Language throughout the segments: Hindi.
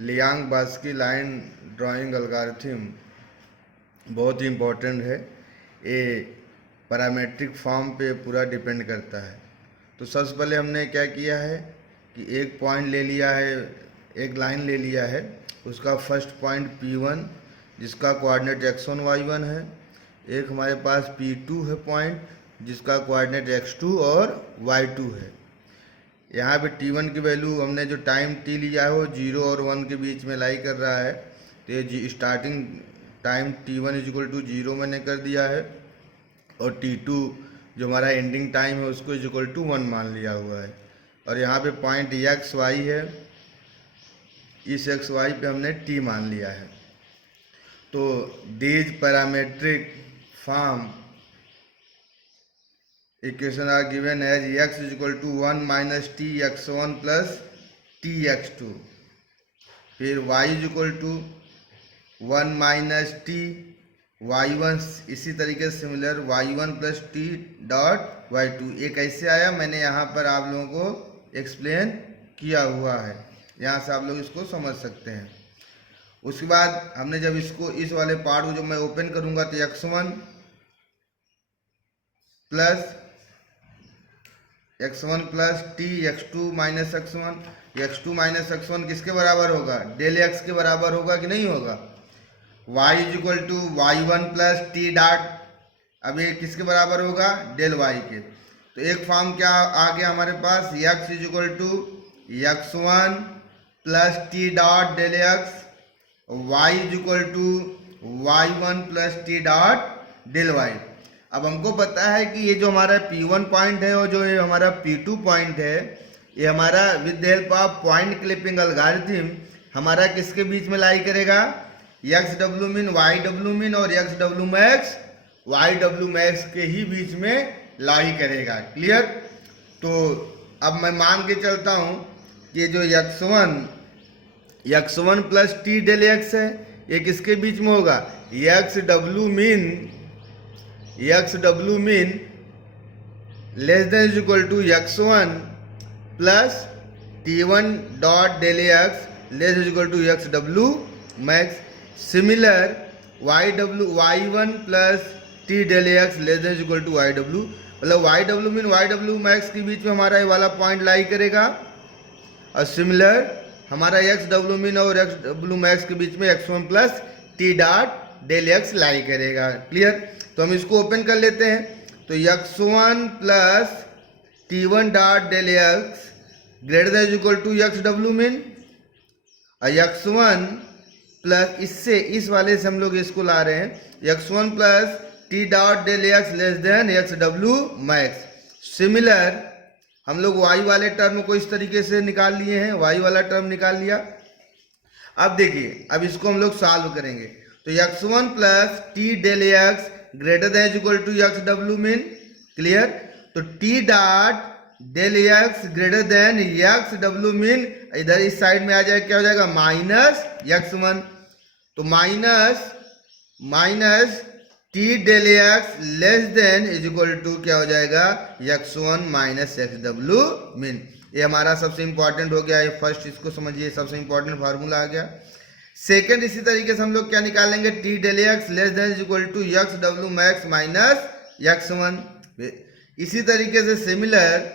Liang Baski line drawing algorithm बहुत ही इम्पोर्टेंट है। ये पैरामीट्रिक फॉर्म पे पूरा डिपेंड करता है। तो सबसे पहले हमने क्या किया है कि एक पॉइंट ले लिया है, एक लाइन ले लिया है, उसका फर्स्ट पॉइंट P1 जिसका कोऑर्डिनेट x1 y1 है। एक हमारे पास P2 है पॉइंट जिसका कोऑर्डिनेट x2 और y2 है। यहाँ पे T1 की वैल्यू हमने जो टाइम T लिया है वो 0 और 1 के बीच में लाई कर रहा है। तो ये starting time T1 is equal to 0 मैंने कर दिया है, और T2 जो हमारा एंडिंग टाइम है उसको इज इक्वल टू 1 मान लिया हुआ है। और यहाँ पे पॉइंट एक्स वाई है, इस एक्स वाई पे हमने T मान लिया है। तो these parametric form equation are given as x is equal to 1 minus t x1 plus t x2, फिर y is equal to 1 minus t y1, इसी तरीके से similar y1 plus t dot y2। ये कैसे आया मैंने यहाँ पर आप लोगों को एक्सप्लेन किया हुआ है, यहाँ से आप लोग इसको समझ सकते हैं। उसके बाद हमने जब इसको इस वाले पार्ट को जब मैं ओपन करूँगा तो x1 plus t x2 minus x1 किसके बराबर होगा? डेल x के बराबर होगा कि नहीं होगा? y is equal to y1 plus t dot, अब ये किसके बराबर होगा? डेल y के। तो एक फॉर्म क्या आ गया हमारे पास, x is equal to x1 plus t dot del x, y is equal to y1 plus t dot del y। अब हमको पता है कि ये जो हमारा P1 पॉइंट है और जो ये हमारा P2 पॉइंट है, ये हमारा with the help of point clipping algorithm हमारा किसके बीच में लाई करेगा? एक्स डब्ल्यू मिन वाई डब्ल्यू मिन और एक्स डब्ल्यू मैक्स वाई डब्ल्यू मैक्स के ही बीच में लाई करेगा। क्लियर? तो अब मैं मान के चलता हूँ कि जो x1 plus t del x है ये किसके बीच में होगा? एक्स डब्ल्यू min less than is equal to x1 plus T1 dot del x less is equal to x डब्ल्यू max. Similar y1 plus t del x less than is equal to y डब्ल्यू, मतलब y डब्ल्यू मीन y डब्ल्यू मैक्स के बीच में हमारा ये वाला पॉइंट लाई करेगा, और सिमिलर हमारा एक्स डब्ल्यू मीन और एक्स डब्ल्यू मैक्स के बीच में x1 plus t dot del x lie करेगा। क्लियर? तो हम इसको ओपन कर लेते हैं। तो x1 plus T1 dot del x greater than equal to x डब्ल्यू मीन, और x1 प्लस इससे इस वाले से हम लोग इसको ला रहे हैं x1 plus t dot del x less than x डब्ल्यू मैक्स। सिमिलर हम लोग y वाले टर्म को इस तरीके से निकाल लिए हैं, y वाला टर्म निकाल लिया। अब देखिए, अब इसको हम लोग सॉल्व करेंगे। तो x1 plus t del x greater than equal to x डब्ल्यू मीन। क्लियर? तो t dot del x greater than x डब्ल्यू मीन, इधर इस साइड में आ जाएगा, क्या हो जाएगा? Minus x1। तो minus t del x less than is equal to क्या हो जाएगा? x1 माइनस एक्स डब्ल्यू मीन। ये हमारा सबसे इंपॉर्टेंट हो गया, ये फर्स्ट इसको समझिए, सबसे इंपॉर्टेंट फार्मूला आ गया। सेकंड इसी तरीके से हम लोग क्या निकालेंगे? T del x less than is equal to x डब्ल्यू मैक्स माइनस x1। इसी तरीके से similar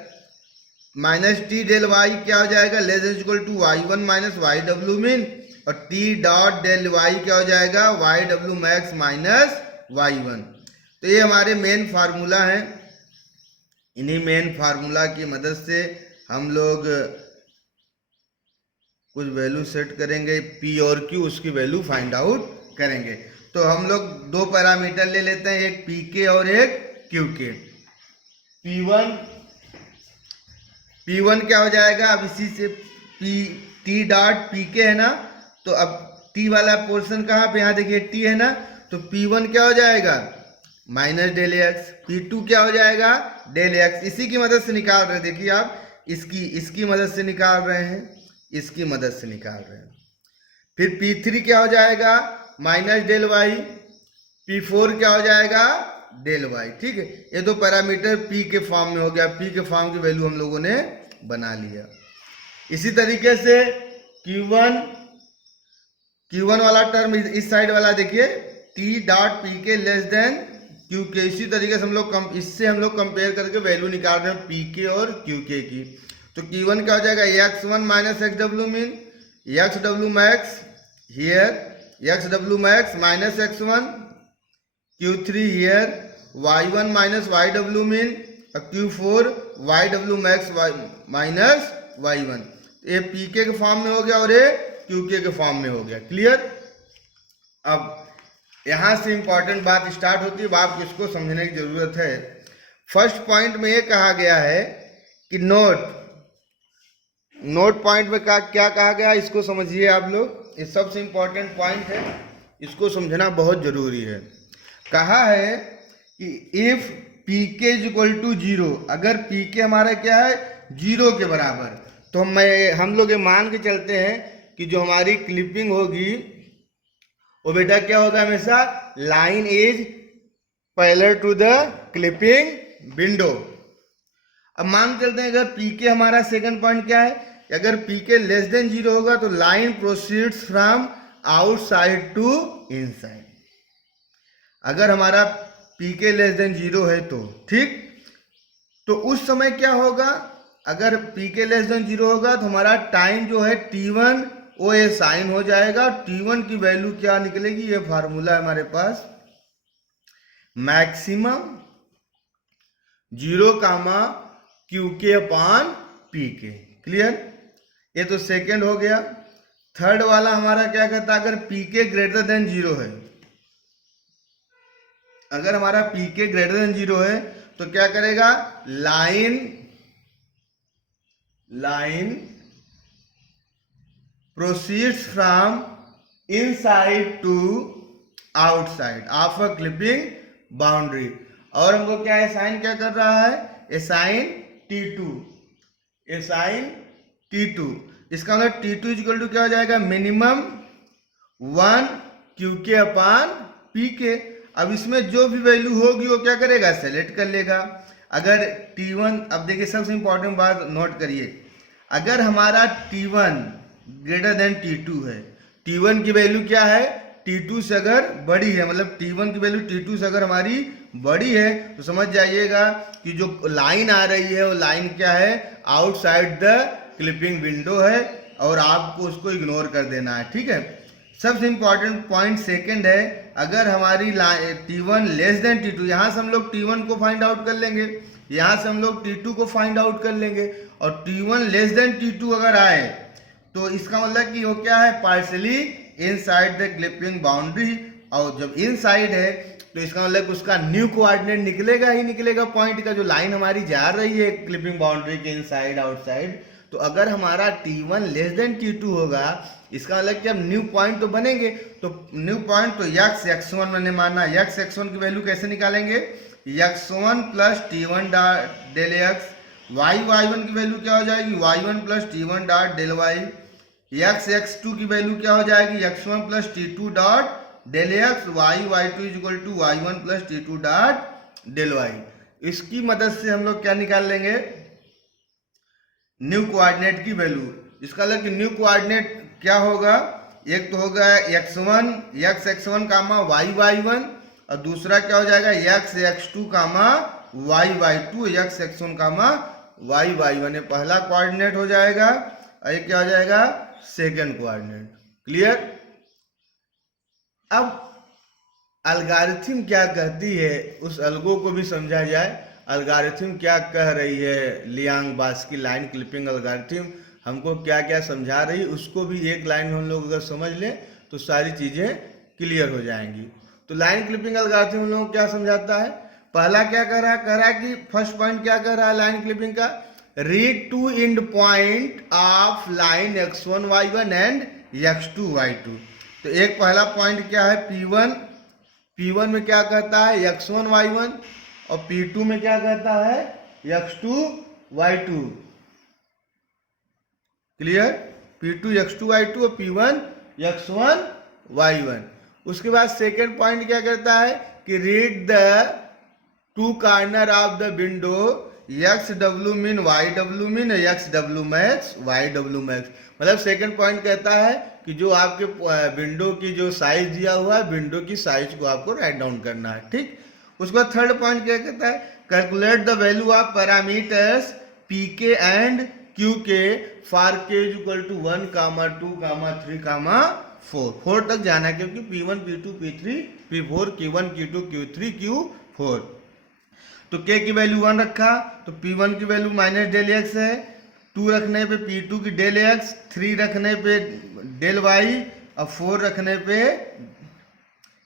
minus t del y क्या हो जाएगा? Less than is equal to y1 minus y डब्ल्यू मीन, और टी डॉट डेल वाई क्या हो जाएगा? वाई डब्ल्यू मैक्स माइनस y1। तो ये हमारे मेन फार्मूला हैं। इन्हीं मेन फार्मूला की मदद से हम लोग कुछ वैल्यू सेट करेंगे, P और Q, उसकी वैल्यू फाइंड आउट करेंगे। तो हम लोग दो पैरामीटर ले लेते हैं, एक PK और एक QK। P1 क्या हो जाएगा? अब इसी से T डॉट PK है ना, तो अब T वाला पोर्शन कहाँ पे? यहाँ देखिए T है ना, तो P1 क्या हो जाएगा? Minus del x. P2 क्या हो जाएगा? Del x. इसी की मदद से निकाल रहे हैं, देखिए आप, इसकी मदद से निकाल रहे हैं, इसकी मदद से निकाल रहे हैं। फिर P3 क्या हो जाएगा? Minus del y. P4 क्या हो जाएगा? Del y. ठीक है, ये दो पैरामीटर P के फॉर्म में हो गया, P के फॉर्म की वैल्यू हम लोगों ने बना लिया। इसी तरीके से Q1 Q1 वाला टर्म इस साइड वाला देखिए, T डॉट पी के लेस देन क्यू के। इसी तरीके से हम लोग इससे हम लोग कंपेयर करके वैल्यू निकाल रहे हैं पी के और क्यू के की। तो Q1 क्या हो जाएगा, x1 माइनस एक्स डब्ल्यू मीन एक्स डब्ल्यू मैक्स हियर एक्स डब्ल्यू max minus x1 Q3 here y1 minus y डब्ल्यू मीन Q4 वाई डब्ल्यू मैक्स माइनस y1। ये पी के फॉर्म में हो गया और ये क्यू के फॉर्म में हो गया। क्लियर। अब यहां से इंपॉर्टेंट बात स्टार्ट होती है, आपको इसको समझने की जरूरत है। फर्स्ट पॉइंट में ये कहा गया है कि नोट पॉइंट में क्या कहा गया, इसको समझिए आप लोग। ये सबसे इंपॉर्टेंट पॉइंट है, इसको समझना बहुत जरूरी है। कहा है कि इफ पी के इज इक्वल टू जीरो, अगर पी के हमारा क्या है, जीरो के बराबर, तो हम लोग ये मान के चलते हैं कि जो हमारी क्लिपिंग होगी वो बेटा क्या होगा, हमेशा line is parallel to the clipping window. अब मान चलते हैं अगर पी के हमारा सेकंड पॉइंट क्या है, अगर पी के लेस देन जीरो होगा तो line proceeds from outside to inside. अगर हमारा पी के लेस देन जीरो है तो ठीक, तो उस समय क्या होगा, अगर पी के लेस देन जीरो होगा तो हमारा टाइम जो है T1 वो ये साइन हो जाएगा। T1 की वैल्यू क्या निकलेगी, ये फार्मूला है हमारे पास, मैक्सिमम जीरो कामा क्यू के अपॉन पी के। क्लियर। ये तो सेकेंड हो गया। थर्ड वाला हमारा क्या कहता है, अगर पी के ग्रेटर देन जीरो है, अगर हमारा पी के ग्रेटर देन जीरो है तो क्या करेगा, line proceeds from inside to outside of a clipping boundary। और हमको क्या है, साइन क्या कर रहा है, साइन T2। इसका मतलब T2 इक्वल टू क्या हो जाएगा, मिनिमम 1 क्यू के अपॉन पी के। अब इसमें जो भी वैल्यू होगी वो क्या करेगा, सेलेक्ट कर लेगा। अगर T1, अब देखिए सबसे इंपॉर्टेंट बात नोट करिए, अगर हमारा T1 ग्रेटर देन T2 है, T1 की वैल्यू क्या है, T2 से अगर बड़ी है, मतलब T1 की वैल्यू T2 से अगर हमारी बड़ी है तो समझ जाइएगा कि जो लाइन आ रही है वो लाइन क्या है, आउटसाइड द क्लिपिंग विंडो है और आपको उसको इग्नोर कर देना है। ठीक है। सबसे इंपॉर्टेंट पॉइंट सेकंड है, अगर हमारी T1 लेस देन T2, यहाँ से हम लोग T1 को फाइंड आउट कर लेंगे, यहाँ से हम लोग T2 को फाइंड आउट कर लेंगे, और T1 लेस देन T2 अगर आए तो इसका मतलब कि वो क्या है, partially inside the clipping boundary. और जब इनसाइड है तो इसका मतलब उसका न्यू कोऑर्डिनेट निकलेगा ही निकलेगा पॉइंट का, जो लाइन हमारी जा रही है क्लिपिंग बाउंड्री के इनसाइड आउटसाइड। तो अगर हमारा T1 लेस देन T2 होगा, इसका मतलब कि अब न्यू पॉइंट तो बनेंगे, तो न्यू पॉइंट तो x1 मैंने माना, x1 की वैल्यू कैसे निकालेंगे, x1 plus T1 del x, y1 की वैल्यू क्या हो जाएगी, y1 plus T1 dot del y, x2 की वैल्यू क्या हो जाएगी, x1 plus T2 dot del x, y2 is equal to y1 plus T2 dot del y। इसकी मदद से हम लोग क्या निकाल लेंगे, न्यू कोऑर्डिनेट की वैल्यू। इसका मतलब कि न्यू कोऑर्डिनेट क्या होगा, एक तो होगा x1 कामा y1, और दूसरा क्या हो जाएगा x2 कामा y2, x1 कामा y1। ये पहला कोऑर्डिनेट हो जाएगा और ये क्या हो जाएगा, सेकंड कोऑर्डिनेट। क्लियर। अब अलगारिथम क्या कहती है उस अलगो को भी समझा जाए। अलगारिथम क्या कह रही है, लियांग बास्की लाइन क्लिपिंग अलगारिथम हमको क्या क्या समझा रही है, उसको भी एक लाइन में हम लोग अगर समझ लें तो सारी चीजें क्लियर हो जाएंगी। तो लाइन क्लिपिंग अलगारिथम हम लोग क्या समझाता है, पहला क्या कह रहा है कि फर्स्ट पॉइंट क्या कह रहा है लाइन क्लिपिंग का, read two end point of line x1 y1 and x2 y2। तो एक पहला पॉइंट क्या है P1 में क्या कहता है x1 y1, और P2 में क्या कहता है x2 y2। Clear. P2 x2 y2 और P1 x1 y1। उसके बाद सेकेंड पॉइंट क्या करता है कि read the two corner of the window x डब्ल्यू मीन वाई डब्ल्यू मीन, एक्स डब्ल्यू मैक्स वाई डब्ल्यू मैक्स। मतलब सेकंड पॉइंट कहता है कि जो आपके विंडो की जो साइज दिया हुआ है, विंडो की साइज को आपको राइट डाउन करना है। ठीक, उसके बाद थर्ड पॉइंट क्या कहता है, calculate the value of parameters P के एंड क्यू के फॉर के इज इक्वल टू 1, 2, 3, 4। 4 तक जाना है क्योंकि P1, P2, P3, P4, Q1, Q2, Q3, Q4। तो K की वैल्यू 1 रखा तो P1 की वैल्यू माइनस डेल एक्स है, 2 रखने पे P2 की डेल एक्स, 3 रखने पे डेल वाई और 4 रखने पे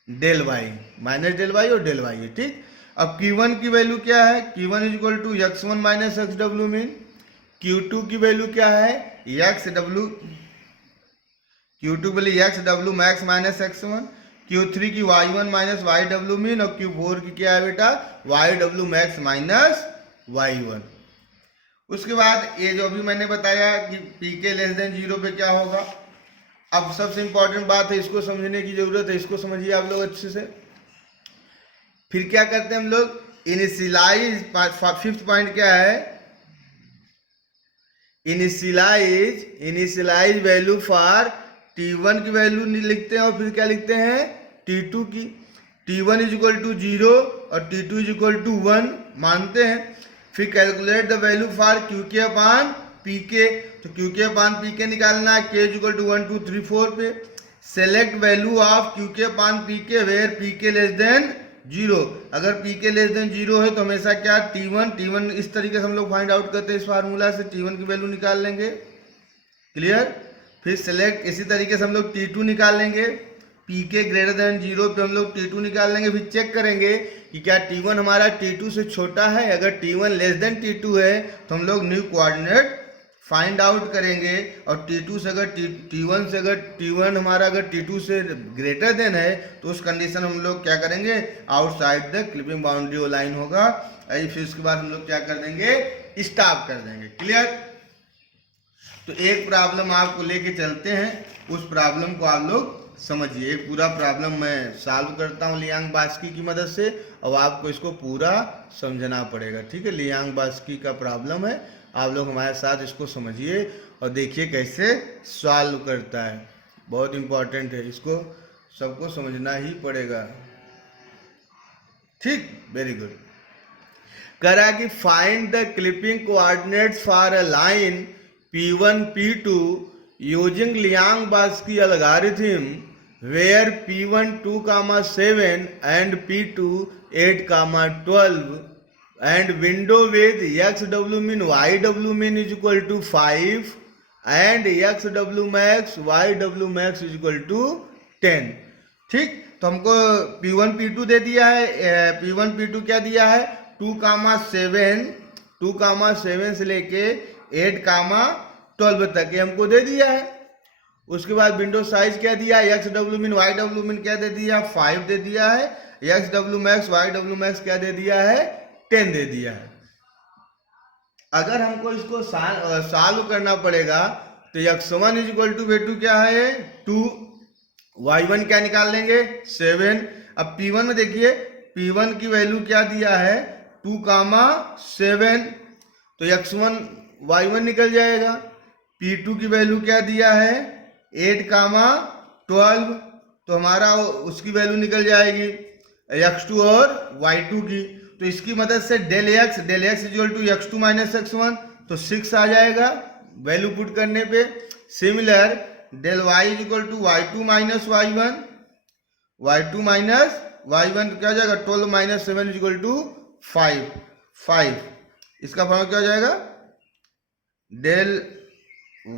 del y, minus del y और डेल वाई है। ठीक, अब Q1 की वैल्यू क्या है, Q1 is equal to x1 minus x डब्ल्यू मीन। Q2 की वैल्यू क्या है, एक्स डब्ल्यू, Q2 की वैल्यू एक्स डब्ल्यू मैक्स माइनस x1, Q3 की y1 माइनस वाई डब्ल्यू मीन और Q4 की क्या है बेटा, वाई डब्ल्यू मैक्स माइनस y1। उसके बाद ये जो भी मैंने बताया कि पी के लेस देन 0 पे क्या होगा। अब सबसे इंपॉर्टेंट बात है, इसको समझने की जरूरत है, इसको समझिए आप लोग अच्छे से। फिर क्या करते हैं हम लोग, इनिशियलाइज, फिफ्थ पॉइंट क्या है, इनिशियलाइज वैल्यू फॉर T1 की वैल्यू लिखते हैं और फिर क्या लिखते हैं, T2 की। T1 इज इक्वल टू 0 और T2 इज इक्वल टू 1 मानते हैं। फिर calculate the value for QK upon PK, तो QK अपान PK निकालना है, K इज इक्वल टू 1, 2, 3, 4 पे। Select value of QK upon PK where PK less than 0। अगर PK लेस देन 0 है तो हमेशा क्या, T1 इस तरीके से हम लोग फाइंड आउट करते हैं, इस फार्मूला से T1 की वैल्यू निकाल लेंगे। क्लियर, फिर सेलेक्ट, इसी तरीके से हम लोग T2 निकाल लेंगे, PK ग्रेटर देन 0 पे हम लोग T2 निकाल लेंगे। फिर चेक करेंगे कि क्या T1 हमारा T2 से छोटा है, अगर T1 लेस देन T2 है तो हम लोग न्यू कोऑर्डिनेट फाइंड आउट करेंगे, और T2 से अगर T1 से अगर T1 हमारा अगर T2 से ग्रेटर देन है तो उस कंडीशन हम लोग क्या करेंगे, outside the clipping boundary line होगा। फिर उसके बाद हम लोग क्या कर देंगे, स्टॉप कर देंगे। क्लियर, तो एक प्रॉब्लम आपको लेके चलते हैं, उस प्रॉब्लम को आप लोग समझिए। पूरा प्रॉब्लम मैं सॉल्व करता हूँ लियांग बास्की की मदद से, और आपको इसको पूरा समझना पड़ेगा। ठीक है, लियांग बास्की का प्रॉब्लम है, आप लोग हमारे साथ इसको समझिए और देखिए कैसे सॉल्व करता है। बहुत इंपॉर्टेंट है, इसको सबको समझना ही पड़ेगा। ठीक, वेरी गुड। करा कि find the clipping coordinates for a line P1 P2 using Liang-Bansky algorithm where P1 2,7 and P2 8,12 and window with xw mean yw mean is equal to 5 and xw max yw max is equal to 10। ठीक, तो हमको P1 P2 दे दिया है, P1 P2 क्या दिया है, 2,7 से लेके 8,12 तक ये हमको दे दिया है। उसके बाद विंडो साइज क्या दिया, एक्स डब्ल्यू मीन वाई डब्ल्यू मीन क्या दे दिया, 5 दे दिया है, एक्स डब्ल्यू मैक्स वाई डब्ल्यू मैक्स क्या दे दिया है, 10 दे दिया है। अगर हमको इसको सॉल्व करना पड़ेगा तो x1 इज इक्वल टू वेटू क्या है 2, y1 क्या निकाल लेंगे 7। अब P1 में देखिए, P1 की वैल्यू क्या दिया है 2,7, तो x1 y1 निकल जाएगा। P2 की वैल्यू क्या दिया है 8,12, तो हमारा उसकी वैल्यू निकल जाएगी x2 और y2 की। तो इसकी मदद से del x equal to x2 minus x1, तो 6 आ जाएगा वैल्यू पुट करने पे। Similar del y equal to y2 minus y1, y2 minus y1 क्या हो जाएगा 12 माइनस 7 इक्वल टू 5। इसका फॉर्म क्या हो जाएगा, del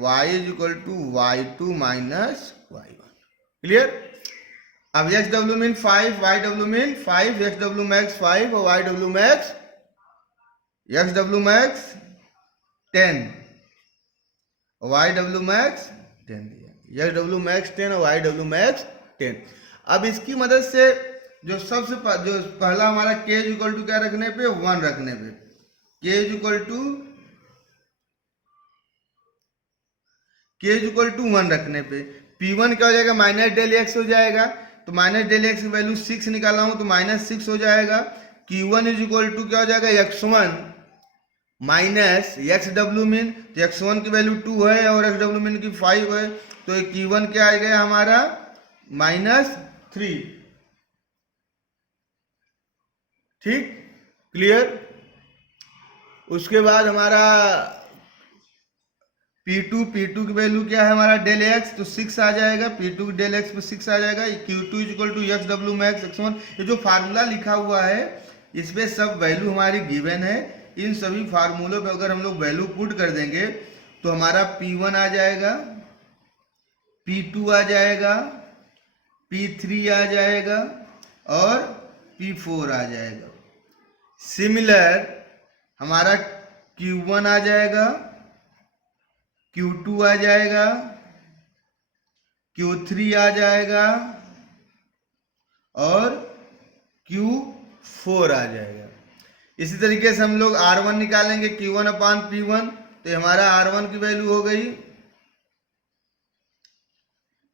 y equal to y2 minus y1। Clear, अब एक्स डब्ल्यू मीन 5, वाई डब्ल्यू मीन 5, एक्स डब्ल्यू मैक्स 5 और वाई डब्ल्यू मैक्स, एक्स डब्ल्यू मैक्स 10 और वाई डब्ल्यू मैक्स 10 दिया, एक्स डब्ल्यू मैक्स 10 और वाई डब्ल्यू मैक्स 10। अब इसकी मदद से जो पहला हमारा के इक्वल टू क्या रखने पे 1 रखने पे, के इक्वल टू 1 रखने पे P1 क्या हो जाएगा माइनस डेल एक्स हो जाएगा, तो माइनस डेल एक्स की वैल्यू 6 निकाला हूं तो माइनस 6 हो जाएगा। Q1 इज इक्वल टू क्या हो जाएगा x1 माइनस एक्स डब्ल्यू मीन, तो एक्स वन की वैल्यू 2 है और एक्स डब्ल्यू मीन की 5 है, तो Q1 क्या आ गया हमारा -3। ठीक, क्लियर। उसके बाद हमारा P2 की वैल्यू क्या है हमारा डेल एक्स, तो 6 आ जाएगा, P2 डेल एक्स पे 6 आ जाएगा। Q2 इक्वल टू एक्स डब्ल्यू मैक्स x1, ये जो फार्मूला लिखा हुआ है इसमें सब वैल्यू हमारी गिवन है। इन सभी फार्मूलों पे अगर हम लोग वैल्यू पुट कर देंगे तो हमारा P1 आ जाएगा, P2 आ जाएगा, P3 आ जाएगा और P4 आ जाएगा। सिमिलर हमारा Q1 आ जाएगा, Q2 आ जाएगा, Q3 आ जाएगा और Q4 आ जाएगा। इसी तरीके से हम लोग R1 निकालेंगे, Q1 अपान P1, तो हमारा R1 की वैल्यू हो गई,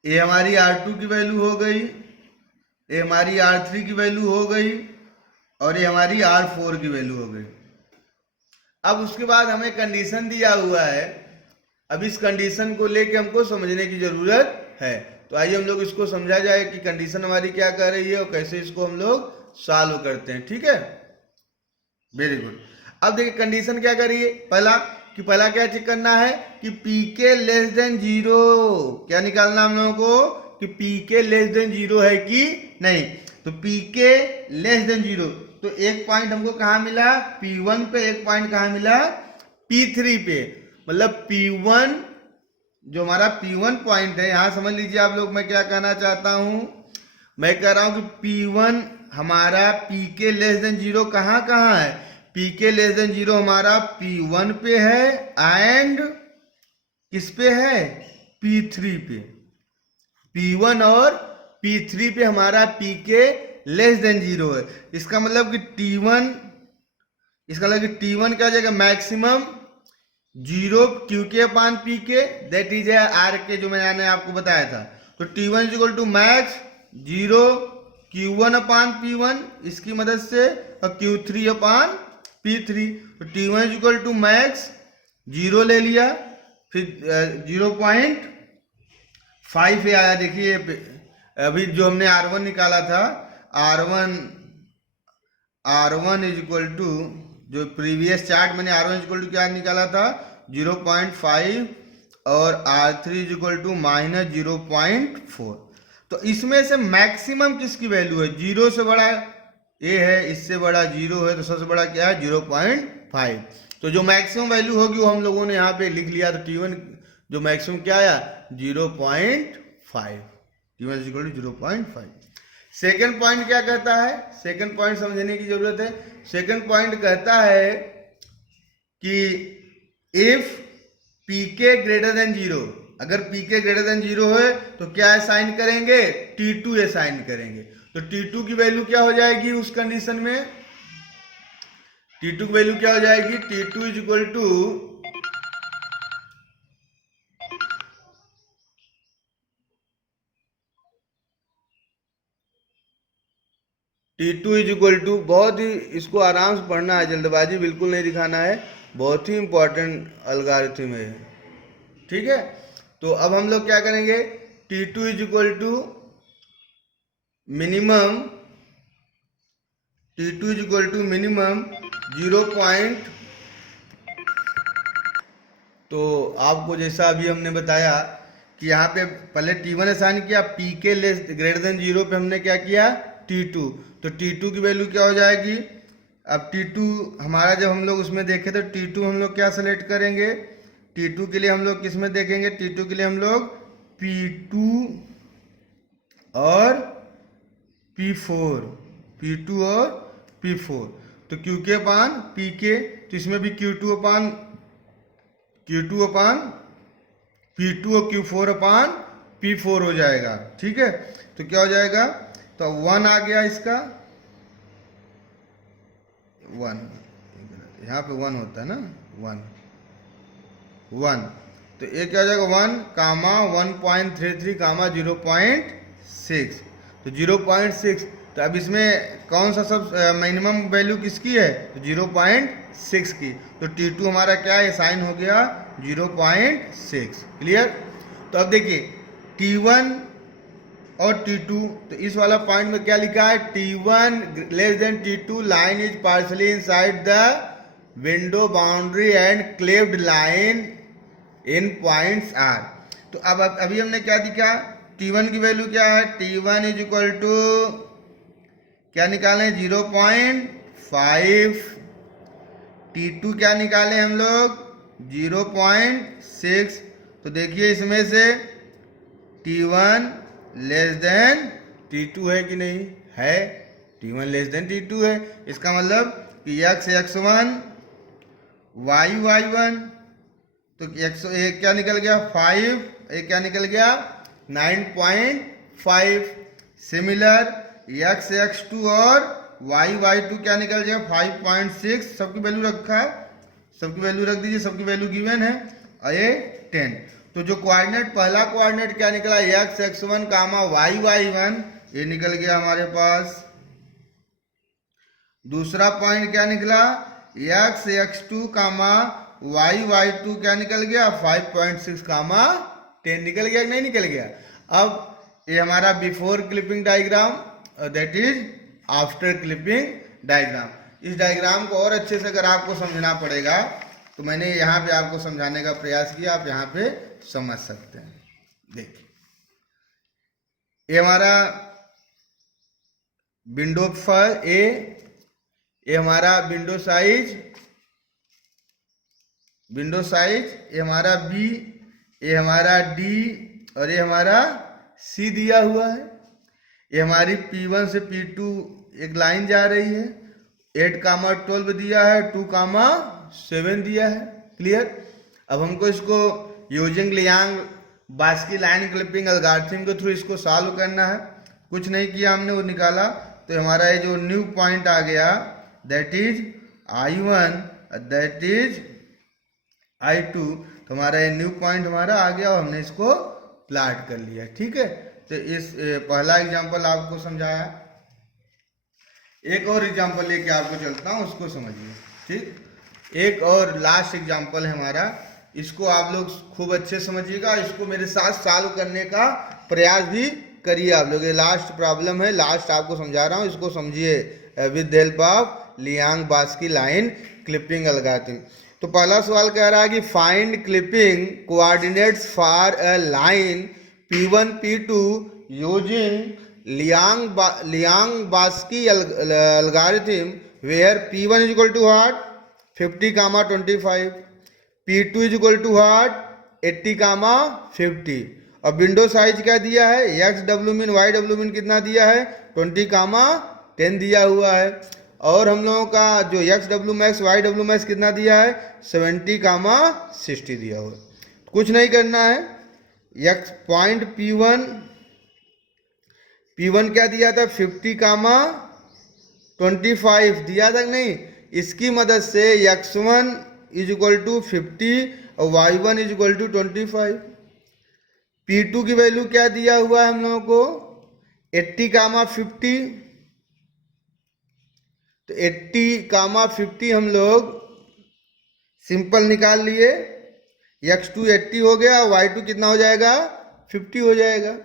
ये हमारी R2 की वैल्यू हो गई, ये हमारी R3 की वैल्यू हो गई और ये हमारी R4 की वैल्यू हो गई। अब उसके बाद हमें कंडीशन दिया हुआ है, अब इस कंडीशन को लेके हमको समझने की जरूरत है। तो आइए हम लोग इसको समझा जाए कि कंडीशन हमारी क्या कर रही है और कैसे इसको हम लोग सॉल्व करते हैं। ठीक है, वेरी गुड। अब देखिए कंडीशन क्या कर रही है, पहला क्या चेक करना है कि pk लेस देन 0, क्या निकालना हम लोगों को कि pk लेस देन 0 है कि नहीं। तो pk लेस देन 0, तो एक पॉइंट हमको कहाँ मिला, P1 पे, एक पॉइंट कहाँ मिला, P3 पे। मतलब P1 जो हमारा P1 पॉइंट है, यहां समझ लीजिए आप लोग मैं क्या कहना चाहता हूं, मैं कह रहा हूं कि P1 हमारा pk लेस देन 0 कहाँ है, pk लेस देन 0 हमारा P1 पे है एंड किस पे है, P3 पे। P1 और P3 पे हमारा pk लेस देन 0 है। इसका मतलब कि T1 क्या जाएगा, maximum 0 QK upon PK, that is RK, जो मैंने आपको बताया था। तो T1 equal to max 0 Q1 upon P1 इसकी मदद से और Q3 अपान P3। तो T1 इक्वल टू मैक्स 0 ले लिया, फिर 0.5 पे आया। देखिए अभी जो हमने R1 निकाला था, R1 इज इक्वल टू, जो प्रीवियस चार्ट मैंने R1 इक्वल टू क्या निकाला था 0.5 और R3 इज इक्वल टू -0.4। तो इसमें से मैक्सिमम किसकी वैल्यू है, 0 से बड़ा ए है, इससे बड़ा 0 है, तो सबसे बड़ा क्या है 0.5। तो जो मैक्सिमम वैल्यू होगी वो हम लोगों ने यहाँ पे लिख लिया। तो T1 जो मैक्सिमम क्या आया 0.5, T1 is equal to 0.5। Second point क्या कहता है, सेकेंड पॉइंट समझने की जरूरत है। सेकेंड पॉइंट कहता है कि इफ pk ग्रेटर देन 0, अगर pk ग्रेटर देन 0 है तो क्या असाइन करेंगे, T2 असाइन करेंगे। तो T2 की वैल्यू क्या हो जाएगी उस कंडीशन में, T2 की वैल्यू क्या हो जाएगी, T2 is equal to T2 is equal to, बहुत ही इसको आराम से पढ़ना है, जल्दबाजी बिल्कुल नहीं दिखाना है, बहुत ही इंपॉर्टेंट अलगारिथम है। ठीक है, तो अब हम लोग क्या करेंगे, T2 is equal to minimum, T2 is equal to minimum 0. तो आपको जैसा अभी हमने बताया कि यहाँ पे पहले T1 असाइन किया, pk लेस ग्रेटर देन 0 पे हमने क्या किया T2, तो T2 की वैल्यू क्या हो जाएगी। अब T2 हमारा जब हम लोग उसमें देखे तो T2 हम लोग क्या सेलेक्ट करेंगे, T2 के लिए हम लोग किस में देखेंगे, T2 के लिए हम लोग P2 और P2 और P4। तो QK अपान PK, तो इसमें भी Q2 अपान P2 और Q4 अपान P4 हो जाएगा। ठीक है, तो क्या हो जाएगा, तो 1 आ गया इसका, 1 यहाँ पे 1 होता है ना, 1, तो ये क्या हो जाएगा 1 कामा 1.33 कामा 0.6, तो 0.6, तो अब इसमें कौन सा सब मिनिमम वैल्यू किसकी है, तो 0.6 की। तो T2 हमारा क्या है, साइन हो गया 0.6। क्लियर। तो अब देखिए T1 और T2, तो इस वाला पॉइंट में क्या लिखा है, T1 less than T2 line is partially inside the window boundary and clipped line end points are. तो अब अभी हमने क्या दिखा, T1 की वैल्यू क्या है, T1 इज इक्वल टू क्या निकालें 0.5, T2 क्या निकालें हम लोग 0.6। तो देखिए इसमें से T1 लेस देन T2 है कि नहीं है, T1 लेस देन T2 है। इसका मतलब कि x x1 y y1, तो x एक क्या निकल गया 5, एक क्या निकल गया 9.5। सिमिलर x x2 और y y2 क्या निकल गया 5.6। सबकी वैल्यू रखा है, सबकी वैल्यू रख दीजिए, सबकी वैल्यू गिवन है और ये 10। तो जो कोऑर्डिनेट, पहला कोऑर्डिनेट क्या निकला x x1 कामा y y1, ये निकल गया हमारे पास। दूसरा पॉइंट क्या निकला x x2 कामा y y2 क्या निकल गया 5.6 कामा 10 निकल गया कि नहीं निकल गया। अब ये हमारा before clipping diagram, that is after clipping diagram. इस डायग्राम को और अच्छे से अगर आपको समझना पड़ेगा तो मैंने यहाँ पे आपको समझाने का प्रयास किया, आप यहाँ पे समझ सकते हैं। देखिए ये हमारा विंडो पर ए, ये हमारा विंडो साइज, ये हमारा बी, ये हमारा डी और ये हमारा सी दिया हुआ है। ये हमारी P1 से P2 एक लाइन जा रही है, 8,12 दिया है, 2,7 दिया है। क्लियर। अब हमको इसको using Liang Baski line clipping algorithm के थ्रू इसको सॉल्व करना है। कुछ नहीं किया हमने, वो निकाला। तो हमारा ये जो न्यू पॉइंट आ गया that is I1, that is I2। तो हमारा ये न्यू पॉइंट हमारा आ गया और हमने इसको प्लॉट कर लिया। ठीक है। तो इस पहला एग्जांपल आपको समझाया, एक और एग्जांपल लेके आपको चलता हूँ, उसको समझिए। ठीक। एक और लास्ट एग्जांपल है हमारा, इसको आप लोग खूब अच्छे समझिएगा, इसको मेरे साथ सॉल्व करने का प्रयास भी करिए आप लोग। ये लास्ट प्रॉब्लम है, लास्ट आपको समझा रहा हूँ, इसको समझिए with help of Liang Baski line clipping algorithm. तो पहला सवाल कह रहा है कि find clipping coordinates for a line P1 P2 using Liang Baski algorithm where P1 is equal to what 50 comma 25, P2 is equal to what 80 कामा 50। और विंडो साइज क्या दिया है, एक्स डब्ल्यू मीन वाई डब्ल्यू मीन कितना दिया है 20 कामा 10 दिया हुआ है। और हम लोगों का जो एक्स डब्ल्यू मैक्स वाई डब्ल्यू मैक्स कितना दिया है 70 कामा 60 दिया हुआ है। कुछ नहीं करना है, एक्स पॉइंट P1 क्या दिया था 50 कामा 25 दिया था नहीं। इसकी मदद से x1 इज इक्वल टू 50 और y1 is equal to 25। P2 की वैल्यू क्या दिया हुआ है हम लोगों को 80 कामा 50। तो 80 कामा 50 हम लोग सिंपल निकाल लिए, x2 80 हो गया, y2 कितना हो जाएगा 50 हो जाएगा।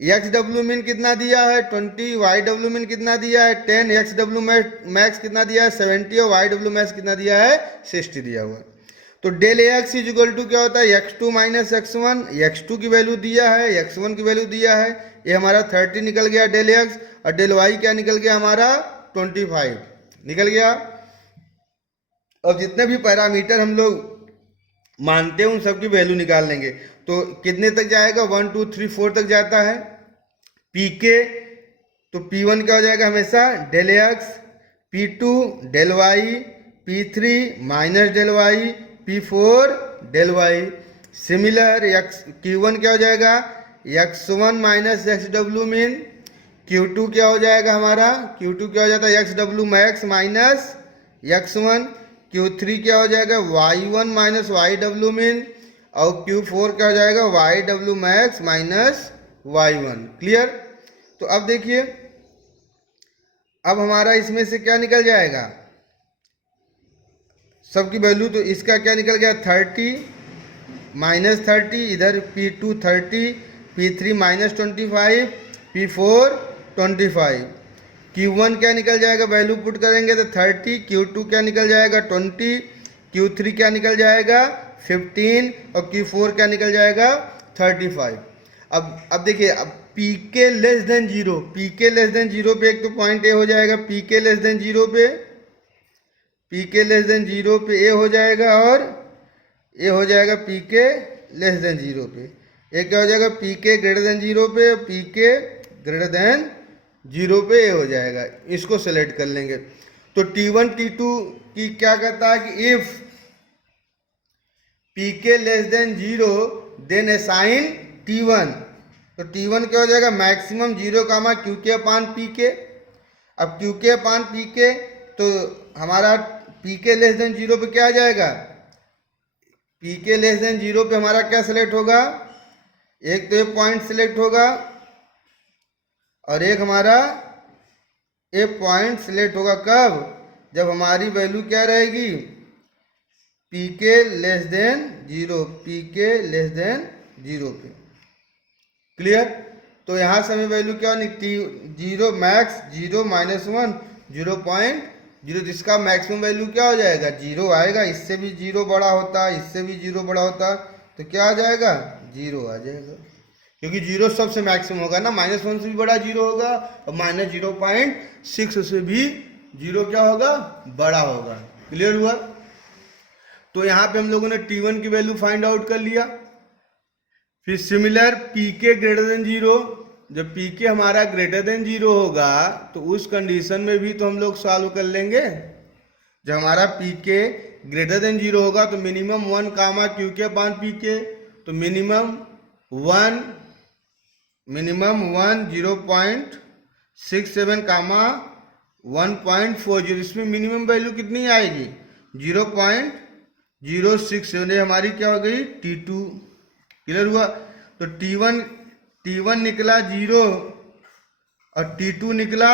एक्स डब्ल्यू मीन कितना दिया है 20, वाई डब्ल्यू मीन कितना दिया है 10, एक्स डब्ल्यू मैक्स कितना दिया है 70 और वाई डब्ल्यू मैक्स कितना दिया है 60 दिया हुआ। तो del x is equal to क्या होता है x2 माइनस x1। x2 की वैल्यू दिया है, x1 की वैल्यू दिया है, ये हमारा 30 निकल गया डेल एक्स। और डेल वाई क्या निकल गया हमारा 25 निकल गया। और जितने भी पैरामीटर हम लोग मानते हैं उन सबकी वैल्यू निकाल लेंगे। तो कितने तक जाएगा 1 2 3 4 तक जाता है pk। तो p1 क्या हो जाएगा हमेशा del x, p2 del y, p3 minus del y, p4 del y. Similar q1 क्या हो जाएगा x1 माइनस एक्स डब्ल्यू मीन, q2 क्या हो जाएगा हमारा q2 क्या हो जाता है एक्स डब्ल्यू मैक्स माइनस x1, q3 क्या हो जाएगा y1 माइनस वाई डब्ल्यू मीन, और Q4 क्या हो जाएगा वाई डब्ल्यू मैक्स माइनस y1। क्लियर। तो अब देखिए अब हमारा इसमें से क्या निकल जाएगा, सबकी वैल्यू, तो इसका क्या निकल गया 30 -30, इधर P2 30, P3 -25, P4 25। Q1 क्या निकल जाएगा, वैल्यू पुट करेंगे तो 30, Q2 क्या निकल जाएगा 20, Q3 क्या निकल जाएगा 15 और Q4 क्या निकल जाएगा 35। अब देखिए, अब Pk less than zero, Pk less than zero पे एक तो पॉइंट ए हो जाएगा, Pk लेस देन जीरो पे, Pk लेस देन जीरो पे ए हो जाएगा, और ए हो जाएगा Pk लेस देन जीरो पे। एक क्या हो जाएगा Pk ग्रेटर देन जीरो पे, Pk ग्रेटर देन जीरो पे ए हो जाएगा। इसको सेलेक्ट कर लेंगे। तो T1 T2 की क्या कहता है कि if Pk less than zero then assign T1, तो T1 क्या हो जाएगा maximum zero comma Qk upon Pk। अब Qk अपान Pk, तो हमारा Pk लेस देन जीरो पे क्या आ जाएगा, Pk लेस देन जीरो पे हमारा क्या सिलेक्ट होगा, एक तो ये पॉइंट सिलेक्ट होगा और एक हमारा ए पॉइंट सिलेक्ट होगा। कब, जब हमारी वैल्यू क्या रहेगी Pk less than zero, Pk less than zero पे। क्लियर। तो यहाँ से हमें वैल्यू क्या होगी, जीरो मैक्स, जीरो -1 0.0, जिसका मैक्सिमम वैल्यू क्या हो जाएगा जीरो आएगा। इससे भी जीरो बड़ा होता, इससे भी जीरो बड़ा होता, तो क्या आ जाएगा जीरो आ जाएगा, क्योंकि जीरो सबसे मैक्सिमम होगा ना, -1 से भी बड़ा जीरो होगा और -0.6 से भी जीरो क्या होगा बड़ा होगा। क्लियर हुआ। तो यहाँ पे हम लोगों ने T1 की वैल्यू फाइंड आउट कर लिया। फिर similar Pk greater than zero, जब Pk हमारा ग्रेटर देन जीरो होगा तो उस कंडीशन में भी तो हम लोग सॉल्व कर लेंगे। जब हमारा Pk ग्रेटर देन जीरो होगा तो मिनिमम 1 कामा Qk अपान Pk, तो मिनिमम 1 0.67 कामा 1.40, इसमें मिनिमम वैल्यू कितनी आएगी 0.067, हमारी क्या हो गई T2। क्लियर हुआ। तो T1 निकला जीरो और T2 निकला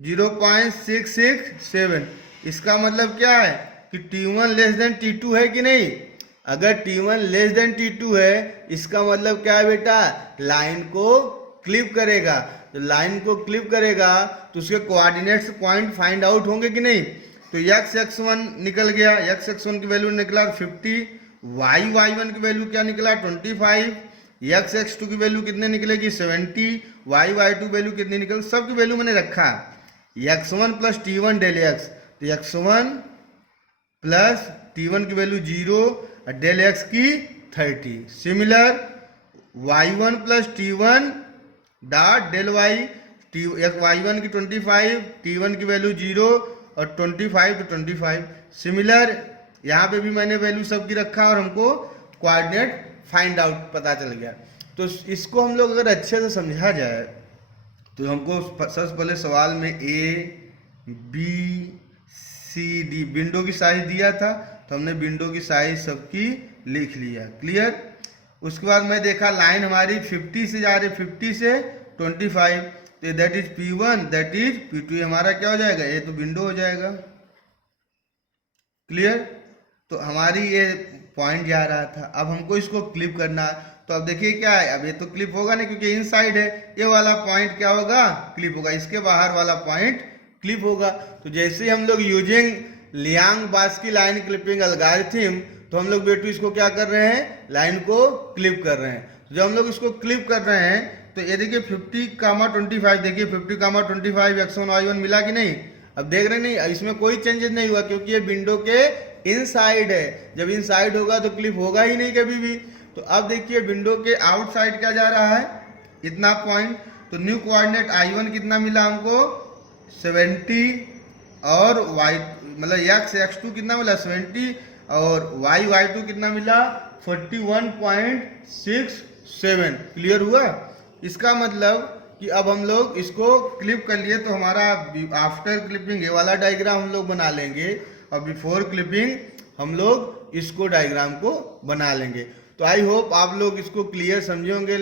0.667। इसका मतलब क्या है कि T1 लेस देन T2 है कि नहीं। अगर T1 लेस देन T2 है, इसका मतलब क्या है बेटा, लाइन को क्लिप करेगा। तो लाइन को क्लिप करेगा तो उसके कोऑर्डिनेट्स पॉइंट फाइंड आउट होंगे कि नहीं। तो x1 निकल गया, x1 की वैल्यू निकला 50, y1 की वैल्यू क्या निकला 25, x2 की वैल्यू कितने निकलेगी 70, y2 वैल्यू कितनी निकल, सब की वैल्यू मैंने रखा। x1 plus T1 del x, तो x1 प्लस T1 की वैल्यू 0 और डेल x की 30। Similar y1 plus T1 dot del y, y1 की 25, T1 की वैल्यू 0 और 25 तो 25। सिमिलर यहाँ पे भी मैंने वैल्यू सबकी रखा और हमको कोऑर्डिनेट फाइंड आउट पता चल गया। तो इसको हम लोग अगर अच्छे से समझा जाए तो हमको सबसे पहले सवाल में A B C D window की साइज दिया था, तो हमने विंडो की साइज सबकी लिख लिया। क्लियर। उसके बाद मैं देखा लाइन हमारी 50 से जा रही, 50 से 25, तो that is P1, that is P2, हमारा क्या हो जाएगा, ये तो विंडो हो जाएगा। क्लियर। तो हमारी ये पॉइंट जा रहा था, अब हमको इसको क्लिप करना है। तो अब देखिए क्या है, अब ये तो क्लिप होगा नहीं क्योंकि इनसाइड है, ये वाला पॉइंट क्या होगा क्लिप होगा, इसके बाहर वाला पॉइंट क्लिप होगा। तो जैसे ही हम लोग यूजिंग लियांग-बास्की लाइन क्लिपिंग एल्गोरिथम, तो हम लोग बेटू इसको क्या कर रहे हैं, लाइन को क्लिप कर रहे हैं। तो जब हम लोग इसको क्लिप कर रहे हैं तो ये देखिए 50,25, देखिए 50,25 x1 y1 मिला कि नहीं। अब देख रहे नहीं, इसमें कोई चेंजेस नहीं हुआ क्योंकि ये विंडो के इनसाइड है। जब इनसाइड होगा तो क्लिप होगा ही नहीं कभी भी। तो अब देखिए विंडो के आउटसाइड क्या जा रहा है, इतना पॉइंट। तो न्यू कोऑर्डिनेट I1 कितना मिला हमको 70 और y मतलब x2 कितना मिला 70 और y2 कितना मिला 41.67। क्लियर हुआ। इसका मतलब कि अब हम लोग इसको क्लिप कर लिए तो हमारा आफ्टर क्लिपिंग ये वाला डायग्राम हम लोग बना लेंगे और बिफोर क्लिपिंग हम लोग इसको डायग्राम को बना लेंगे। तो आई होप आप लोग इसको क्लियर समझे होंगे।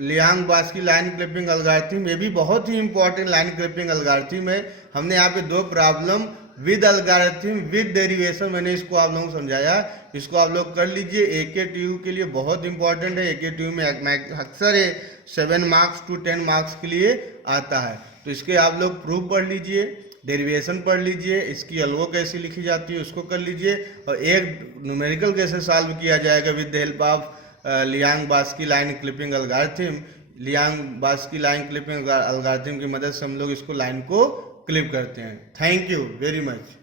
Liang Baski line clipping algorithm, ये भी बहुत ही इंपॉर्टेंट लाइन क्लिपिंग एल्गोरिथम है। हमने यहाँ पे दो problem with algorithm with derivation मैंने इसको आप लोगों को समझाया, इसको आप लोग कर लीजिए। AKTU के लिए बहुत इंपॉर्टेंट है। AKTU में अक्सर है 7 मार्क्स टू 10 मार्क्स के लिए आता है, तो इसके आप लोग प्रूफ पढ़ लीजिए, डेरिवेशन पढ़ लीजिए, इसकी एल्गो कैसी लिखी जाती है उसको कर लीजिए, और एक न्यूमेरिकल कैसे सॉल्व किया जाएगा with the help of Liang Baski line clipping algorithm. Liang Baski line clipping algorithm की मदद से हम लोग इसको लाइन को क्लिप करते हैं। Thank you very much.